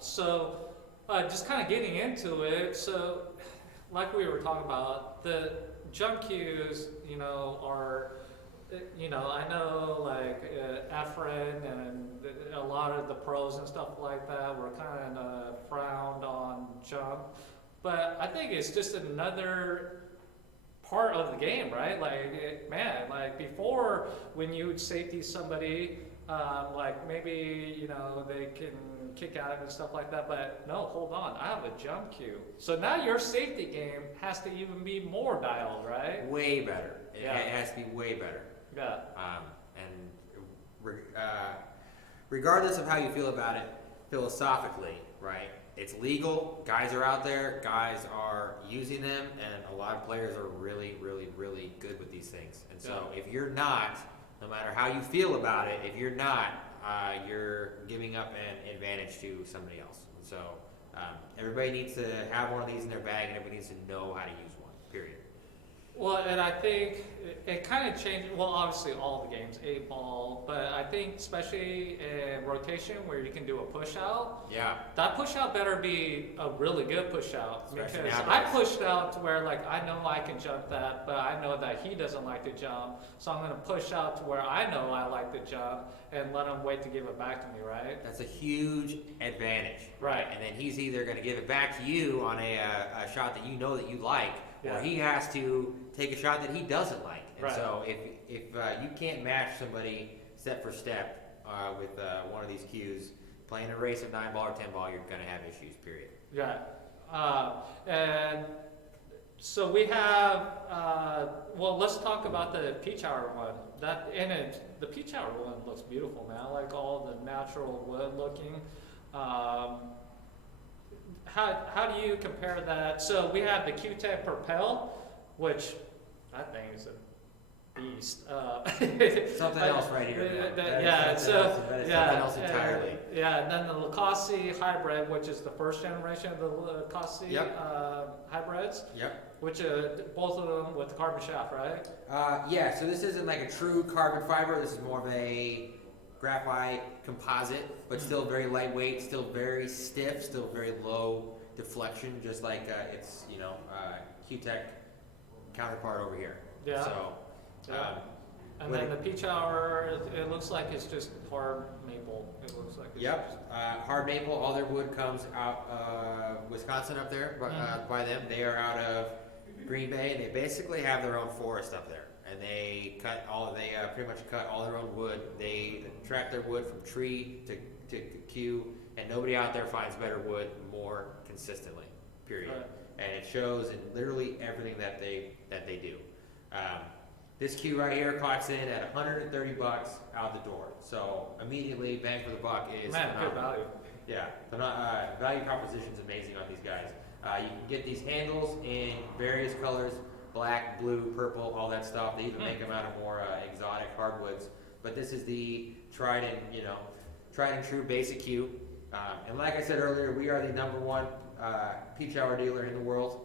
Just kind of getting into it. So, like we were talking about, the jump cues, are, I know like Efren and a lot of the pros and stuff like that were kind of frowned on jump, but I think it's just another part of the game, right? Like before, when you would safety somebody, like maybe they can kick out and stuff like that, but no, hold on, I have a jump cue. So now your safety game has to even be more dialed, right? Way better. It Yeah. has to be way better. Yeah. Regardless of how you feel about it philosophically, right? It's legal. Guys are out there. Guys are using them, and a lot of players are really, really, really good with these things. And so, if you're not, no matter how you feel about it, if you're not, you're giving up an advantage to somebody else. And so, everybody needs to have one of these in their bag, and everybody needs to know how to use one. Period. Well, and I think it kind of changed, well, obviously all the games, 8-ball, but I think especially in rotation where you can do a push out. Yeah. That push out better be a really good push out. Especially Because nowadays. I pushed out to where like I know I can jump that, but I know that he doesn't like to jump. So I'm going to push out to where I know I like to jump and let him wait to give it back to me, right? That's a huge advantage. Right. And then he's either going to give it back to you on a shot that you know that you like, or he has to take a shot that he doesn't like. And Right. so if you can't match somebody step for step with one of these cues, playing a race of 9-ball or 10-ball, you're going to have issues, period. Yeah. And so we have, well, let's talk about the Pechauer one. The Pechauer one looks beautiful, man. I like all the natural wood looking. How do you compare that? So we have the Cuetec Propel, which I think is a beast. Something else right here. Something else entirely. And then the Lucasi hybrid, which is the first generation of the Lucasi hybrids. Yep. Which both of them with carbon shaft, right? Yeah, so this isn't like a true carbon fiber. This is more of a graphite composite, but still very lightweight, still very stiff, still very low deflection, just like it's Cuetec counterpart over here. Yeah. So, and then the Pechauer, it looks like it's just hard maple. It looks like it's Yep, hard maple. All their wood comes out of Wisconsin up there by them. They are out of Green Bay, and they basically have their own forest up there. And they pretty much cut all their own wood. They track their wood from tree to cue, and nobody out there finds better wood more consistently. Period. Right. And it shows in literally everything that they do. This cue right here clocks in at $130 out the door. So immediately, bang for the buck is good value. Yeah, the value proposition is amazing on these guys. You can get these handles in various colors: black, blue, purple, all that stuff. They even make them out of more exotic hardwoods. But this is the tried and true basic cue. And like I said earlier, we are the #1 Pechauer dealer in the world.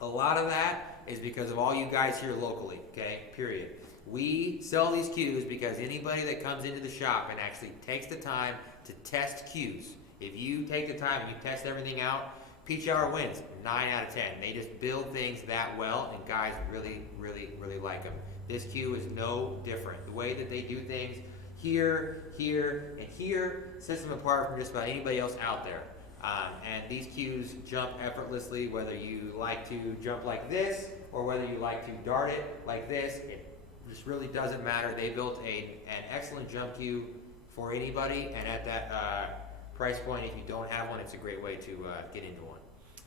A lot of that is because of all you guys here locally, okay? Period. We sell these cues because anybody that comes into the shop and actually takes the time to test cues, if you take the time and you test everything out, Pechauer wins 9 out of 10. They just build things that well, and guys really, really, really like them. This cue is no different. The way that they do things here, and here sets them apart from just about anybody else out there. And these cues jump effortlessly, whether you like to jump like this or whether you like to dart it like this. It just really doesn't matter. They built an excellent jump cue for anybody, and at that price point, if you don't have one, it's a great way to get into one.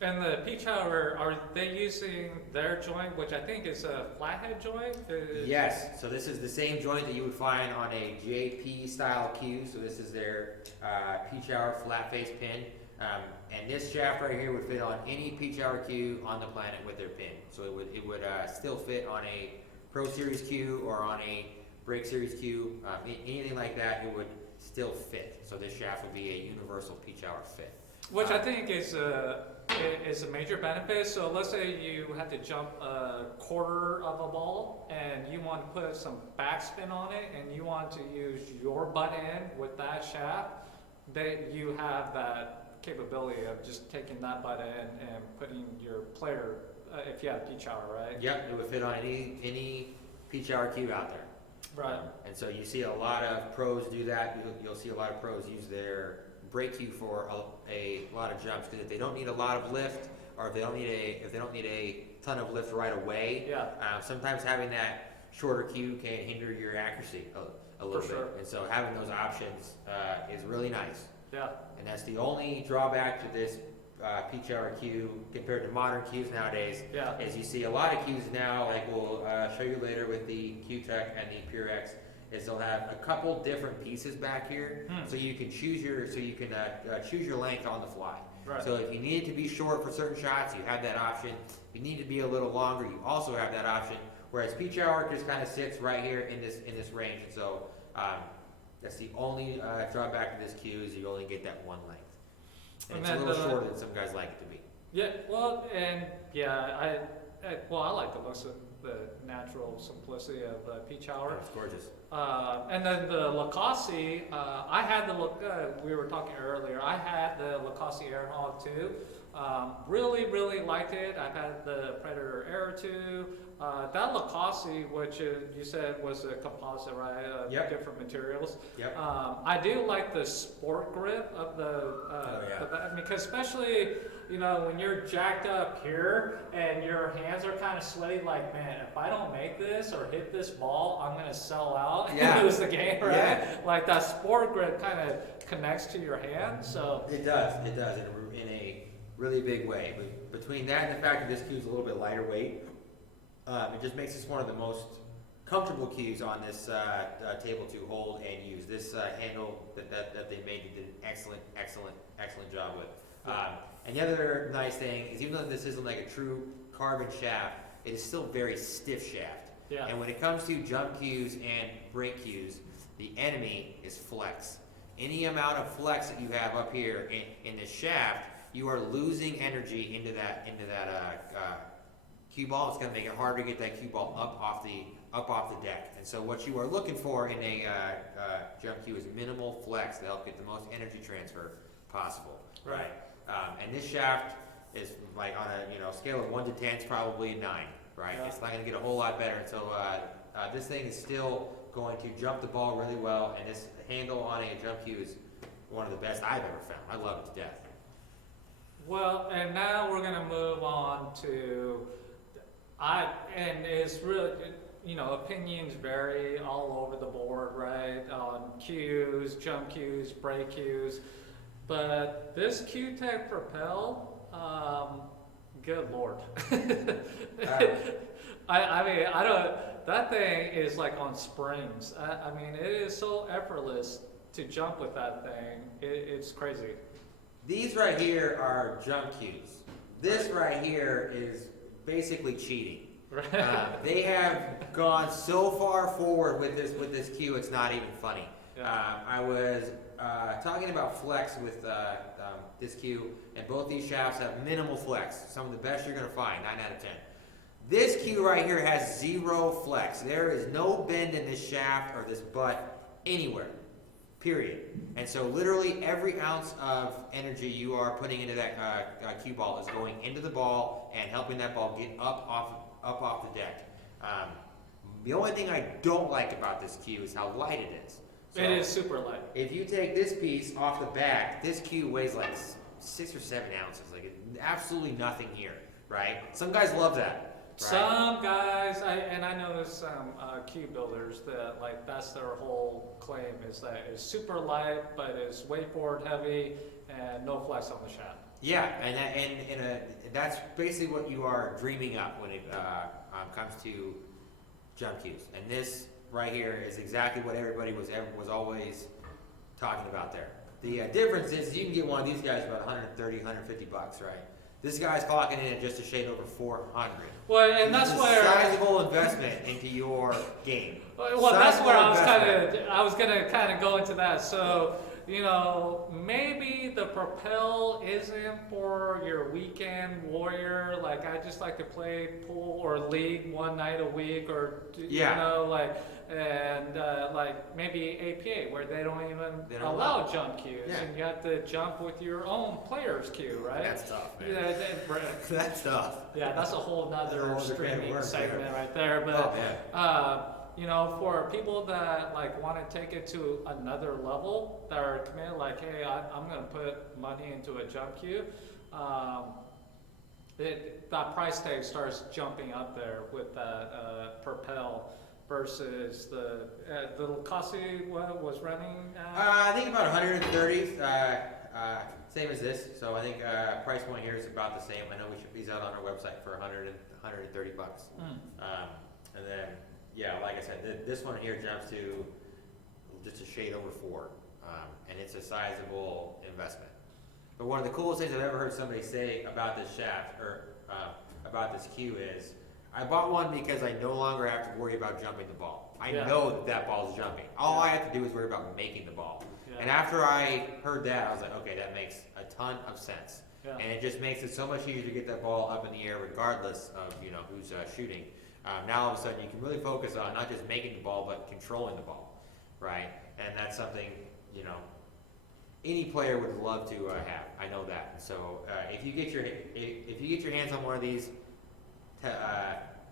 And the Pechauer, are they using their joint, which I think is a flathead joint? Yes. So this is the same joint that you would find on a JP style cue. So this is their Pechauer flat face pin. And this shaft right here would fit on any Pechauer cue on the planet with their pin. So it would still fit on a Pro Series cue or on a Break Series cue, anything like that. It would still fit. So this shaft would be a universal Pechauer fit. Which I think is a major benefit. So let's say you had to jump a quarter of a ball and you want to put some backspin on it and you want to use your butt end with that shaft, that you have that capability of just taking that button and putting your player, if you have Pechauer, right? Yep, it would fit on any Pechauer cue out there. Right. And so you see a lot of pros do that. You'll see a lot of pros use their break cue for a lot of jumps, because if they don't need a lot of lift, or if they don't need a ton of lift right away, Yeah. Sometimes having that shorter cue can hinder your accuracy a little For bit. sure. And so having those options is really nice. Yeah. And that's the only drawback to this Pechauer cue compared to modern cues nowadays. Yeah. Is you see a lot of cues now, like we'll show you later with the Cuetec and the Pure X, is they'll have a couple different pieces back here, so you can choose your length on the fly. Right. So if you need it to be short for certain shots, you have that option. If you need to be a little longer, you also have that option. Whereas Pechauer just kind of sits right here in this range, and so that's the only drawback to this cue, is you only get that one length, and it's a little shorter than some guys like it to be. Yeah, well, and yeah, I like the looks of the natural simplicity of Pechauer. It's gorgeous. And then the Lucasi, I had we were talking earlier, I had the Lucasi Air Hog too. Really, really liked it. I've had the Predator Air too. That Lucasi, which you said was a composite, right? Yep. Different materials. Yep. I do like the sport grip of the because especially, when you're jacked up here and your hands are kind of sweaty, like, man, if I don't make this or hit this ball, I'm gonna sell out and lose the game, right? Yeah. Like that sport grip kind of connects to your hand, so. It does in a really big way. But between that and the fact that this cue is a little bit lighter weight, it just makes this one of the most comfortable cues on this table to hold and use. This handle that they made, they did an excellent job with. And the other nice thing is, even though this isn't like a true carbon shaft, it is still very stiff shaft. Yeah. And when it comes to jump cues and break cues, the enemy is flex. Any amount of flex that you have up here in the shaft, you are losing energy into that cue ball. It's going to make it harder to get that cue ball up off the deck. And so what you are looking for in a jump cue is minimal flex to help get the most energy transfer possible. Right. And this shaft is like on a scale of 1 to 10, it's probably 9. Right. Yeah. It's not going to get a whole lot better. And so this thing is still going to jump the ball really well. And this handle on a jump cue is one of the best I've ever found. I love it to death. Well, and now we're going to move on to, and it's really, opinions vary all over the board, right? On cues, jump cues, break cues. But this Cuetec Propel, good Lord. That thing is like on springs. It is so effortless to jump with that thing. It's crazy. These right here are jump cues. This right here is basically cheating. They have gone so far forward with this cue, it's not even funny. Yeah. I was talking about flex with this cue, and both these shafts have minimal flex. Some of the best you're going to find, 9 out of 10. This cue right here has 0 flex. There is no bend in this shaft or this butt anywhere. Period. And so literally every ounce of energy you are putting into that cue ball is going into the ball and helping that ball get up off the deck. The only thing I don't like about this cue is how light it is. So it is super light. if you take this piece off the back, this cue weighs like 6 or 7 ounces. Like absolutely nothing here, right? Some guys love that. Right? Some guys, I know some cue builders that that's their whole claim, is that it's super light, but it's wakeboard heavy and no flex on the shaft. Yeah, and that's basically what you are dreaming up when it comes to jump cues. And this right here is exactly what everybody was always talking about there. The difference is you can get one of these guys for about 130, 150 bucks, right? This guy's clocking in at just a shade over 400. Well, and that's where a sizable investment into your game. Well, that's where I was going to kind of go into that. So, you know, maybe the Propel isn't for your weekend warrior. Like, I just like to play pool or league one night a week, or you know, like, and like maybe APA where they don't even allow jump cues, and you have to jump with your own player's cue, right? That's tough, man. Yeah, That's tough. yeah, that's a whole nother streaming segment right there. But you know, for people that like want to take it to another level, that are committed, like, hey, I'm going to put money into a jump cue. That price tag starts jumping up there with that Propel versus the Lucasi was running. I think about 130. Same as this. So I think price point here is about the same. I know we should these out on our website for 130 bucks. And then like I said, this one here jumps to just a shade over 4, and it's a sizable investment. But one of the coolest things I've ever heard somebody say about this shaft or about this cue is, I bought one because I no longer have to worry about jumping the ball. I know that ball is jumping. All I have to do is worry about making the ball. And after I heard that, I was like, okay, that makes a ton of sense. And it just makes it so much easier to get that ball up in the air regardless of who's shooting. Now all of a sudden you can really focus on not just making the ball, but controlling the ball, right? And that's something, any player would love to have. I know that. So if you get your hands on one of these,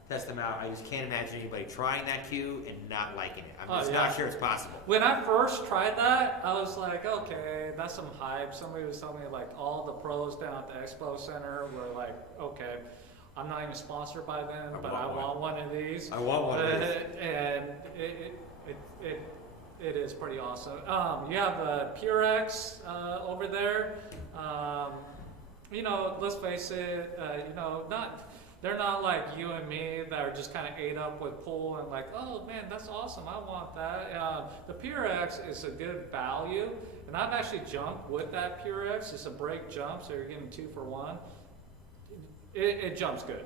test them out. I just can't imagine anybody trying that cue and not liking it. I'm just not sure it's possible. When I first tried that, I was like, okay, that's some hype. Somebody was telling me like all the pros down at the Expo Center were like, okay, I'm not even sponsored by them, but I want one of these. I want one of these. And it is pretty awesome. You have a Purex over there. Let's face it, they're not like you and me that are just kind of ate up with pool and like, oh man, that's awesome, I want that. The Purex is a good value, and I've actually jumped with that Purex. It's a break jump, so you're getting 2 for 1. It jumps good.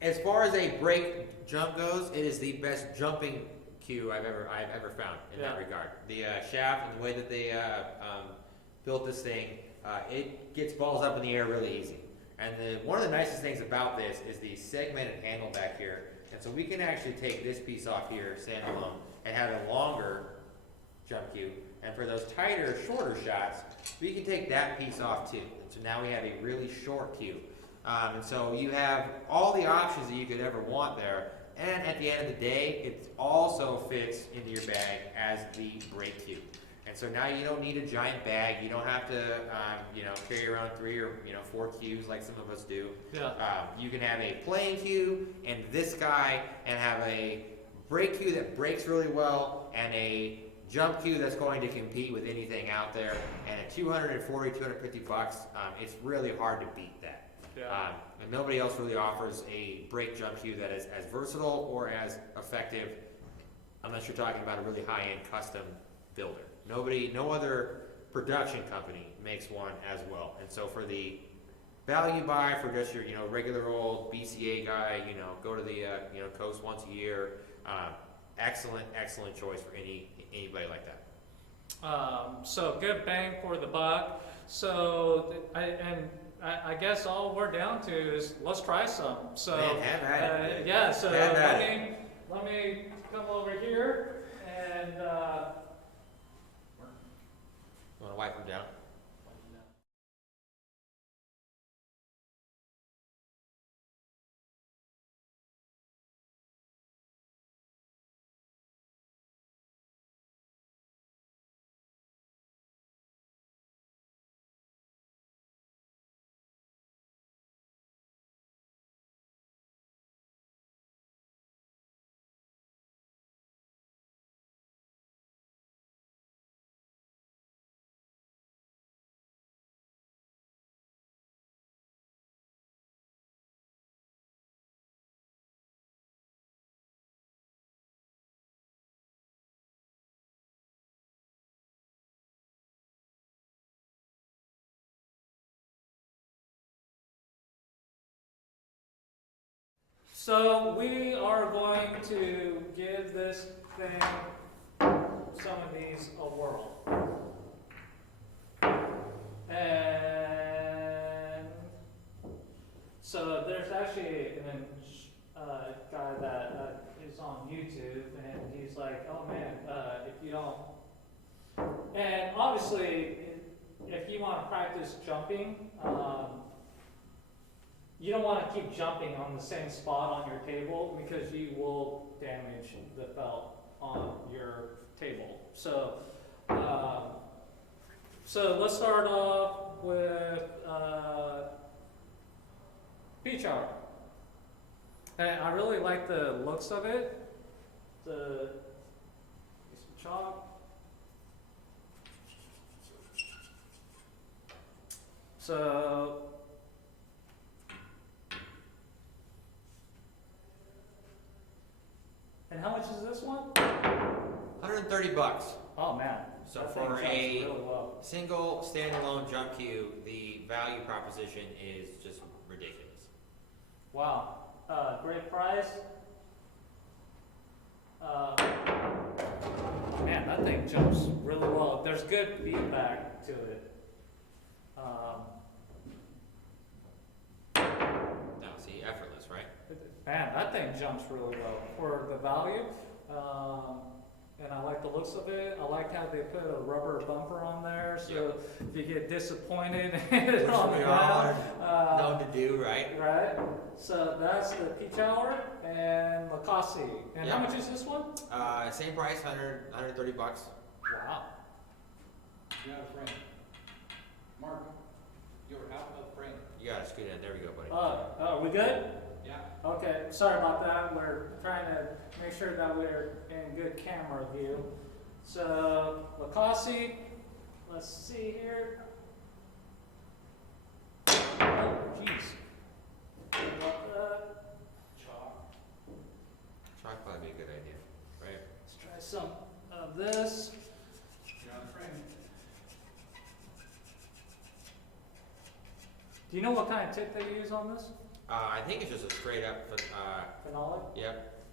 As far as a break jump goes, it is the best jumping cue I've ever found in that regard. The shaft and the way that they built this thing, it gets balls up in the air really easy. And one of the nicest things about this is the segmented handle back here. And so we can actually take this piece off here, standalone, and have a longer jump cue. And for those tighter, shorter shots, we can take that piece off too. So now we have a really short cue. And so you have all the options that you could ever want there. And at the end of the day, it also fits into your bag as the break cue. And so now you don't need a giant bag. You don't have to, carry around 3 or 4 cues like some of us do. You can have a playing cue and this guy, and have a break cue that breaks really well, and a jump cue that's going to compete with anything out there. And at $240, $250, it's really hard to beat that. And nobody else really offers a break jump cue that is as versatile or as effective, unless you're talking about a really high-end custom builder. No other production company makes one as well. And so for the value buy, for just your regular old BCA guy, go to the coast once a year, excellent choice for anybody like that. So good bang for the buck. So I guess all we're down to is let's try some. So man, so let me come over here and. Want to wipe them down? So we are going to give this thing, some of these, a whirl. actually an guy that is on YouTube, and he's like, oh man, if you don't, and obviously, if you want to practice jumping, you don't want to keep jumping on the same spot on your table because you will damage the felt on your table. So, so let's start off with Pechauer. And I really like the looks of it. The some chalk. So and how much is this one? 130 bucks. Oh man. So that thing for jumps a really well. single standalone jump cue, the value proposition is just ridiculous. Wow. Great price. Man, that thing jumps really well. There's good feedback to it. Now, see, effortless, right? Man, that thing jumps really well for the value. And I like the looks of it. I like how they put a rubber bumper on there, so if you get disappointed Which on the we ground, are known to do, right? right? So that's the Pechauer and Lucasi. And how much is this one? Same price, 130 bucks. Wow. You got a frame. Mark, you're out of frame. You gotta scoot in. There we go, buddy. Are we good? Yeah. Okay, sorry about that. We're trying to make sure that we're in good camera view. So, Lucasi, let's see here. Oh, jeez. Sorry about that. Chalk. Chalk probably be a good idea, right? Let's try some of this. You're out of frame. Do you know what kind of tip they use on this? I think it's just a straight up, Phenolic? yep,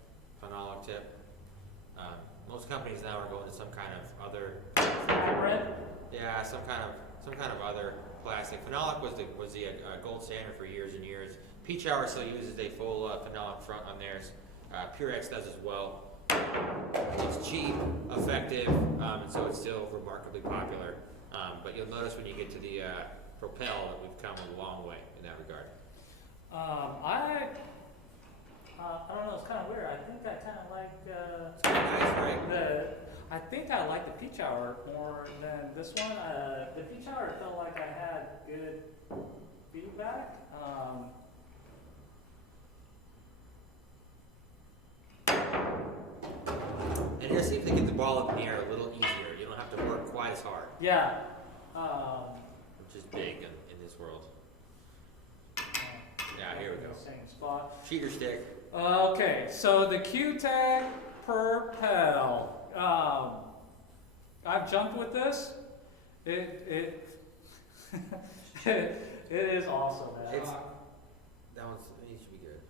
phenolic tip. Most companies now are going to some kind of other, Red? yeah, some kind of other plastic. Phenolic was the gold standard for years and years. Pechauer still uses a full phenolic front on theirs. Purex does as well. It's cheap, effective, and so it's still remarkably popular. But you'll notice when you get to the Propel that we've come a long way in that regard. I don't know, it's kind of weird. I think I kind of like It's kind of nice, right? I think I like the Pechauer more than this one. The Pechauer felt like I had good feedback. And it just seems to get the ball up in the air a little easier. You don't have to work quite as hard, Yeah. which is big in this world. Yeah, here we go. Same spot. Cheater stick. Okay, so the Cuetec Propel. I've jumped with this. It is awesome, man. That one's, it should be good.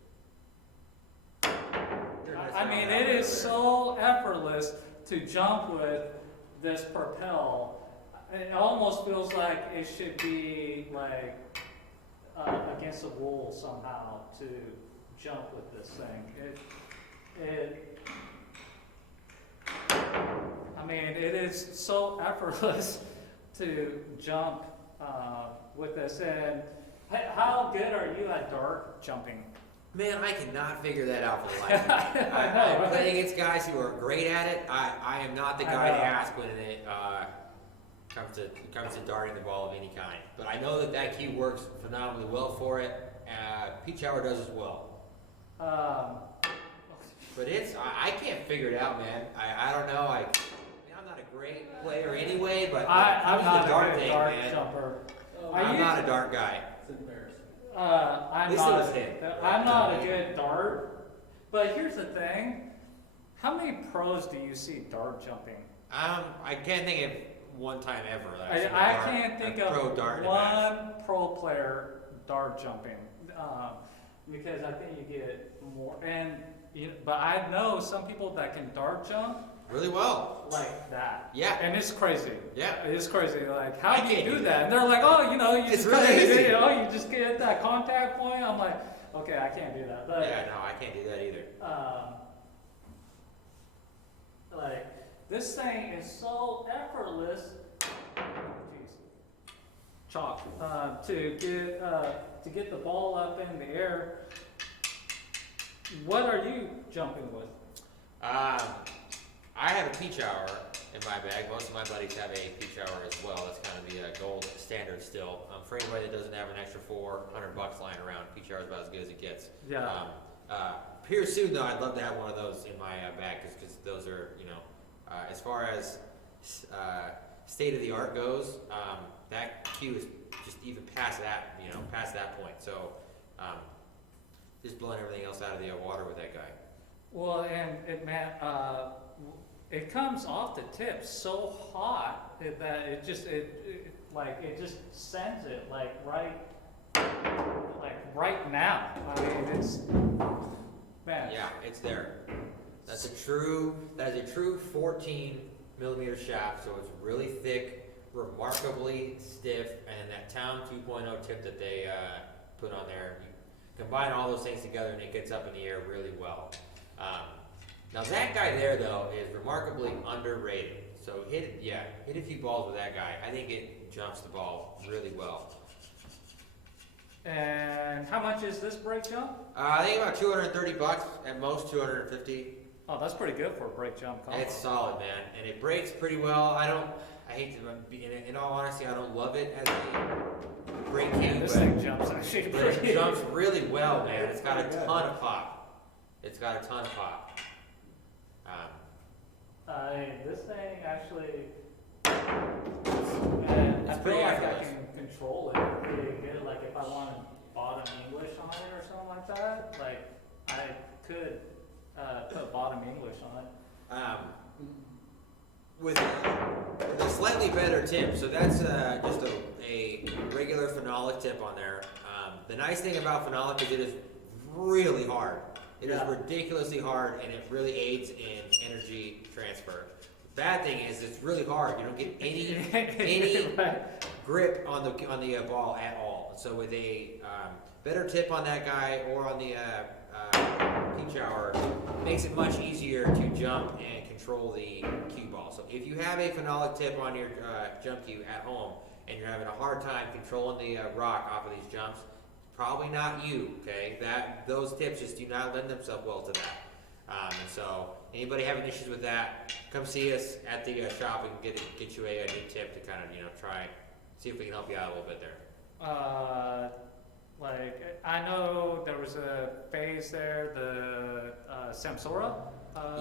I mean, it is so effortless to jump with this Propel. It almost feels like it should be like against the wall somehow to jump with this thing. I mean, it is so effortless to jump with this. And how good are you at dart jumping? Man, I cannot figure that out for the life of me. I know, I play against guys who are great at it. I am not the guy to ask when it comes to darting the ball of any kind. But I know that cue works phenomenally well for it. Pechauer does as well. But I can't figure it out, man. I don't know. I'm not a great player anyway, but I'm not the dart a good thing, dart man. jumper. I'm not a dart guy. It's embarrassing. I'm Least it not. was him. I'm not a good dart. But here's the thing: how many pros do you see dart jumping? I can't think of one time ever that I've seen I a can't think pro of dart in a match. one pro player dart jumping because I think you get more. But I know some people that can dart jump Really well. like that. Yeah. And it's crazy. Yeah. It's crazy. Like, how I do you can't do do that? And they're like, oh, you It's just really kinda, easy. you just get that contact point. I'm like, Okay, I can't do that. But, Yeah, no, I can't do that either. like, this thing is so effortless. Jeez. Chalk. To get the ball up in the air. What are you jumping with? I have a Pechauer in my bag. Most of my buddies have a Pechauer as well. That's kind of the gold standard still. For anybody that doesn't have an extra $400 lying around, Pechauer is about as good as it gets. Yeah. Here soon though, I'd love to have one of those in my bag just because those are, as far as state of the art goes, that cue is just even past that, past that point. So just blowing everything else out of the water with that guy. Well, and it comes off the tip so hot that it just sends it right now. I mean, it's man. Yeah, it's there. That is a true 14mm shaft, so it's really thick, remarkably stiff, and that Town 2.0 tip that they put on there, you combine all those things together and it gets up in the air really well. Now that guy there though is remarkably underrated. So hit a few balls with that guy. I think it jumps the ball really well. And how much is this brake jump? I think about $230, at most $250. Oh, that's pretty good for a brake jump combo. It's solid, man, and it brakes pretty well. I hate to be in all honesty, I don't love it as a brake cue, This but thing jumps actually pretty. it jumps really well, man. It's got a ton of pop. It's got a ton of pop. This thing actually, and I It's feel pretty like I effortless. can control it pretty good. Like if I want bottom English on it or something like that, like I could put bottom English on it. With a slightly better tip, so that's just a regular phenolic tip on there. The nice thing about phenolic is it is really hard. It is ridiculously hard, and it really aids in energy transfer. The bad thing is it's really hard. You don't get any grip on the ball at all. So with a better tip on that guy or on the Pechauer, it makes it much easier to jump and control the cue ball. So if you have a phenolic tip on your jump cue at home and you're having a hard time controlling the rock off of these jumps, probably not you, okay? Those tips just do not lend themselves well to that. And so anybody having issues with that, come see us at the shop and get you a new tip to kind of try, see if we can help you out a little bit there. Like I know there was a phase there, the Samsora.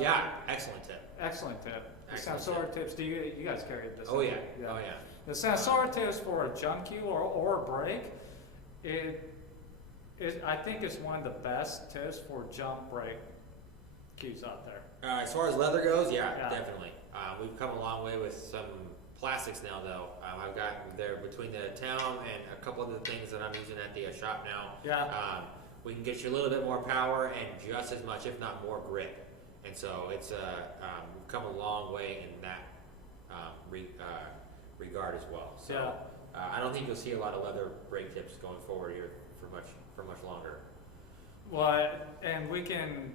Yeah, excellent tip. Excellent tip. The Excellent Samsora tips. Do you guys carry this? Oh yeah. Oh yeah. The Samsora tips for a jump cue or a break, I think it's one of the best tips for jump break cues out there. As far as leather goes, yeah. Definitely. We've come a long way with some plastics now, though. I've got there between the Town and a couple of the things that I'm using at the shop now. Yeah. We can get you a little bit more power and just as much, if not more, grip. And so it's we've come a long way in that regard as well. So I don't think you'll see a lot of leather brake tips going forward here for much longer. Well, and we can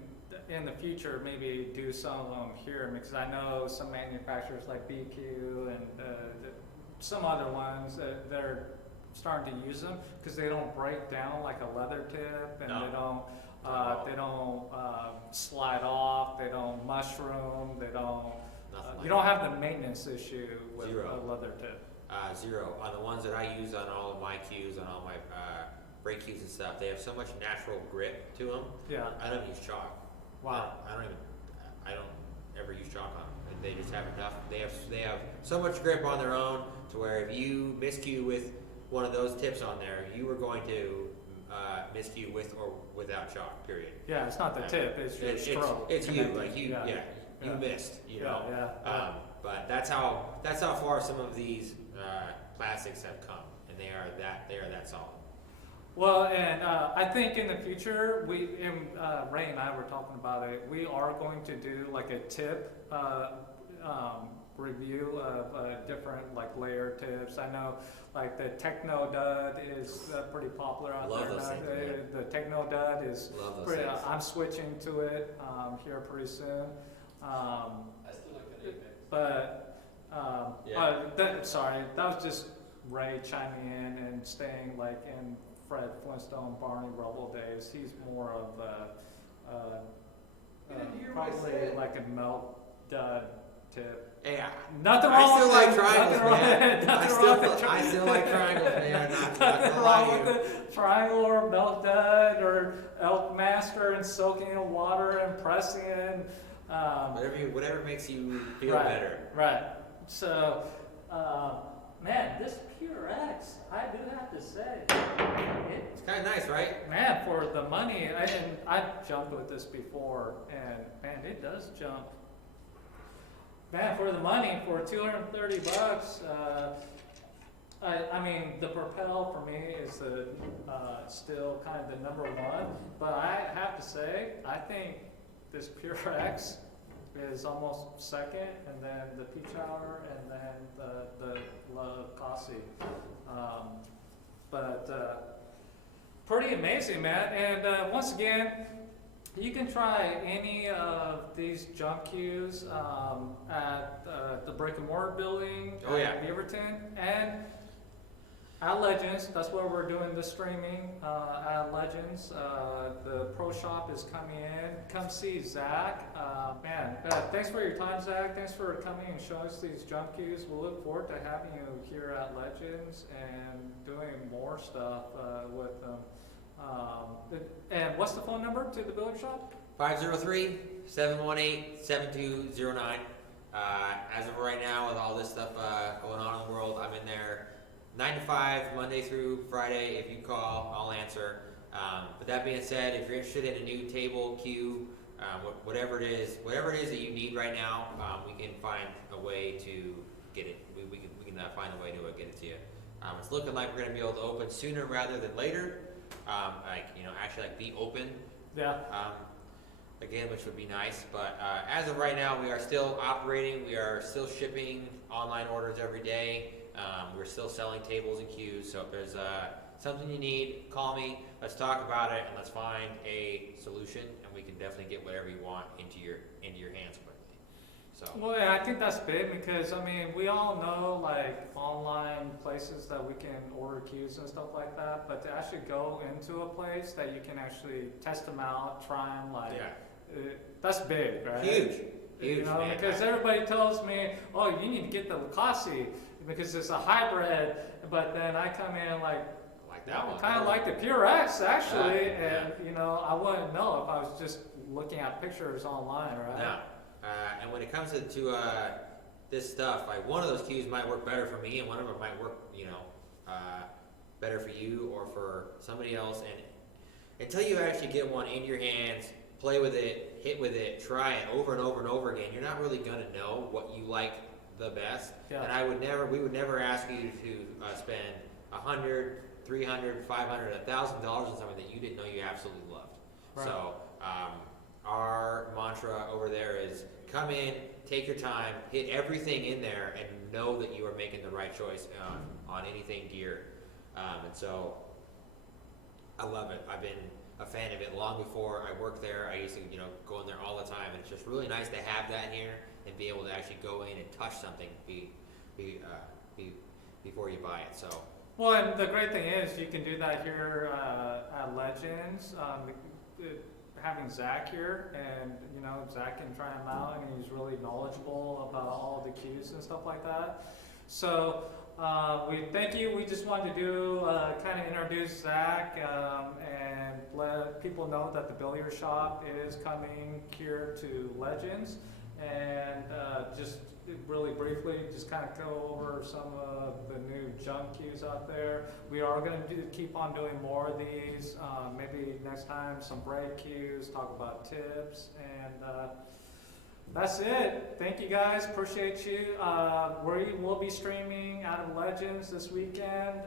in the future maybe do some of them here because I know some manufacturers like BQ and some other ones that they're starting to use them because they don't break down like a leather tip and they don't slide off, they don't mushroom, they don't you don't have the maintenance issue with a leather tip. Zero. On the ones that I use on all of my cues, on all my brake cues and stuff, they have so much natural grip to them. Yeah. I don't use chalk. Wow. I don't ever use chalk on them. They just have enough. They have so much grip on their own to where if you miscue with one of those tips on there, you are going to miscue with or without chalk. Period. Yeah, it's not the tip; it's your stroke. It's you, like you. Yeah. You missed. You know. Yeah. But that's how far some of these plastics have come, and they are that solid. Well, and I think in the future, Ray and I were talking about it. We are going to do like a tip review of different like layer tips. I know like the Techno Dud is pretty popular out Love there. those now. things, man. The Techno Dud is Love those pretty. things. I'm switching to it here pretty soon. I still like that Apex. But Yeah. sorry, that was just Ray chiming in and staying like in Fred Flintstone, Barney Rubble days. He's more of You didn't hear what I probably said. like a melt dud tip. Hey, Nothing I wrong still with like it. triangles, Nothing wrong man. with it. Nothing wrong with I still like triangles, man. Not Nothing gonna wrong lie to with you. it. Triangle or melt dud or elk master and soaking in water and pressing it. Whatever makes you feel right, better. Right. So, man, this Pure X, I do have to say, It's kind of nice, right? man, for the money, I've jumped with this before, and man, it does jump. Man, for the money, for $230, I mean, the Propel for me is still kind of the number one, but I have to say, I think this Pure X is almost second, and then the Pechauer, and then the Lucasi. Pretty amazing, man. And once again, you can try any of these jump cues at the brick and mortar building Oh, yeah. at Beaverton and at Legends. That's where we're doing the streaming at Legends. The pro shop is coming in. Come see Zack. Man, thanks for your time, Zack. Thanks for coming and showing us these jump cues. We'll look forward to having you here at Legends and doing more stuff with them. And what's the phone number to the Billiard Shop? 503-718-7209. As of right now, with all this stuff going on in the world, I'm in there 9 to 5, Monday through Friday. If you call, I'll answer. But that being said, if you're interested in a new table, cue, whatever it is that you need right now, we can find a way to get it. We can find a way to get it to you. It's looking like we're going to be able to open sooner rather than later. Actually be open. Yeah. Again, which would be nice. But as of right now, we are still operating. We are still shipping online orders every day. We're still selling tables and cues. So if there's something you need, call me. Let's talk about it and let's find a solution. And we can definitely get whatever you want into your hands quickly. So. Well, yeah, I think that's big because, I mean, we all know, like, online places that we can order cues and stuff like that, but to actually go into a place that you can actually test them out, try them, like, that's big, right? Huge, You know, man. because everybody tells me, oh, you need to get the Lucasi because it's a hybrid, but then I come in like that one. kind of like the Pure X, actually, Yeah. and, you know, I wouldn't know if I was just looking at pictures online, right? No. And when it comes to this stuff, like one of those cues might work better for me, and one of them might work, better for you or for somebody else. And until you actually get one in your hands, play with it, hit with it, try it over and over and over again, you're not really gonna know what you like the best. Yeah. And we would never ask you to spend $100, $300, $500, $1,000 on something that you didn't know you absolutely loved. Right. So our mantra over there is come in, take your time, hit everything in there, and know that you are making the right choice on anything gear. And so I love it. I've been a fan of it long before I worked there. I used to, go in there all the time, and it's just really nice to have that here and be able to actually go in and touch something before you buy it. So. Well, and the great thing is you can do that here at Legends. Having Zack here, and Zack can try them out, and he's really knowledgeable about all the cues and stuff like that. So we thank you. We just wanted to do kind of introduce Zack and let people know that the Billiard Shop is coming here to Legends, and just really briefly, just kind of go over some of the new jump cues out there. We are going to keep on doing more of these. Maybe next time some break cues, talk about tips, and that's it. Thank you guys. Appreciate you. We will be streaming out of Legends this weekend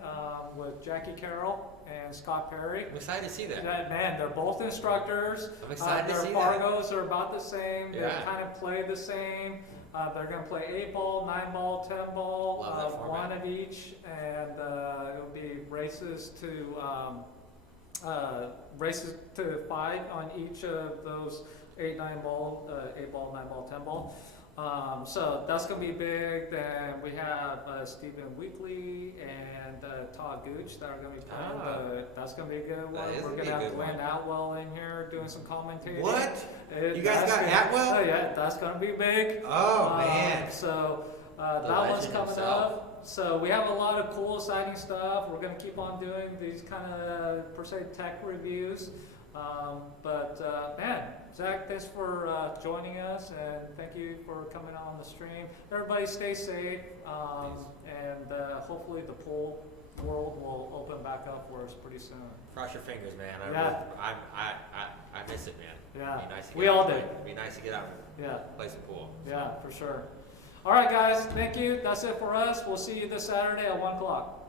with Jackie Carroll and Scott Perry. I'm excited to see that. Man, they're both instructors. I'm excited to see Their that. Fargos are about the same. They Yeah. kind of play the same. They're gonna play 8 ball, 9 ball, 10 ball, Love that format. one at each, and it'll be races to 5 on each of those 8, 9 ball, 8 ball, 9 ball, 10 ball. So that's gonna be big. Then we have Stephen Weekly and Todd Gooch that are gonna be playing. That's gonna be a good one. That is We're gonna gonna be a have good Glenn one. Atwell in here doing some commentating. What? You guys got Atwell? Oh yeah, that's gonna be big. Oh, man. So that legend one's coming himself. up. So we have a lot of cool, exciting stuff. We're gonna keep on doing these kind of per se tech reviews. Man, Zach, thanks for joining us, and thank you for coming on the stream. Everybody stay safe, and hopefully the pool world will open back up for us pretty soon. Cross your fingers, man. Yeah. I miss it, man. Yeah, Be nice to get we out all and do. play. Be nice to get out Yeah, and play some pool. yeah, for sure. All right, guys, thank you. That's it for us. We'll see you this Saturday at 1 o'clock.